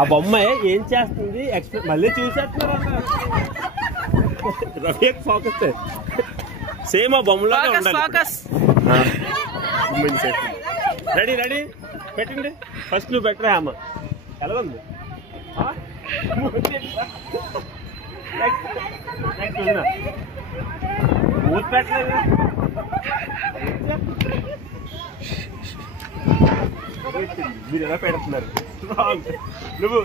ఆ బొమ్మ ఏం చేస్తుంది మళ్ళీ చూసేస్తున్నారు రవి ఫోకస్ సేమ్ ఆ బొమ్మలాగా ఉండాలి. రెడీ రెడీ పెట్టండి. ఫస్ట్ నువ్వు పెట్టరా అమ్మ ఎలా ఉంది మూత పెట్టలేదు మీరు ఎలా పెడుతున్నారు నువ్వు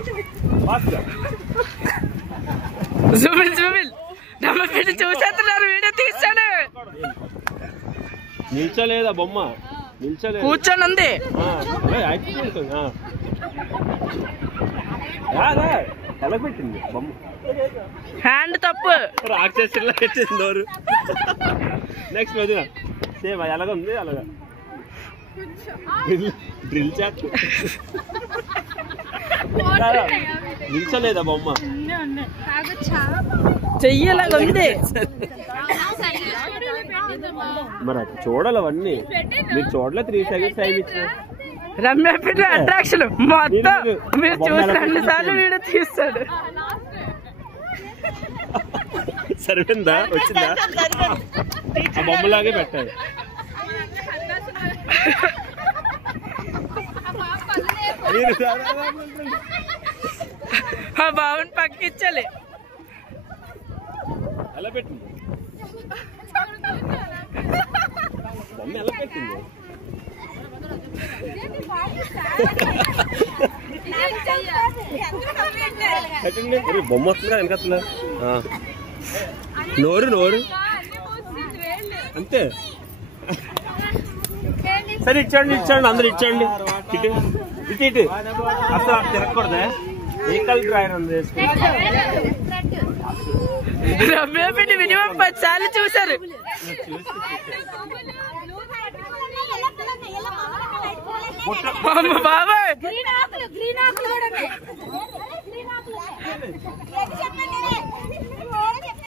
చూసేస్తున్నారు వీడియో తీస్తాను. నిల్చోలేదా బొమ్మ నిల్చోలేదు కూర్చొని ఉంది ఎలా పెట్టింది బొమ్మ హ్యాండ్ తప్పు రాక్షసులా పెట్టింది నోరు. నెక్స్ట్ వదిన సేమ్ ఎలాగ ఉంది అలాగా డ్రిల్ చేస్తా నిల్చోలేదా బొమ్మ చెయ్యలాగా ఉంది మరి అది చూడాలి అవన్నీ మీరు చూడలే 3 seconds టైం ఇచ్చిన రమ్య పెట్టిన అట్రాక్షన్ మొత్తం మీరు చూసి 2 సార్లు వీడియో తీస్తాడు. సరిపోయిందా వచ్చిందా ఆ బొమ్మలాగే పెట్టాలి. ఆ బావుని పక్కించాలి. ఎలా పెట్టింది బొమ్మ ఎలా పెట్టింది పెట్టండి బొమ్మ వస్తుందా వెనకట్లా నోరు నోరు అంతే. సరే ఇచ్చండి ఇచ్చండి అందరు ఇచ్చండి ఇటు ఇటు ఇటు అసలు తిరగకూడదే ఏ కలర్ ఆయన రమ్య పెట్టి మినిమం 10 సార్లు చూసారు. బాబాయ్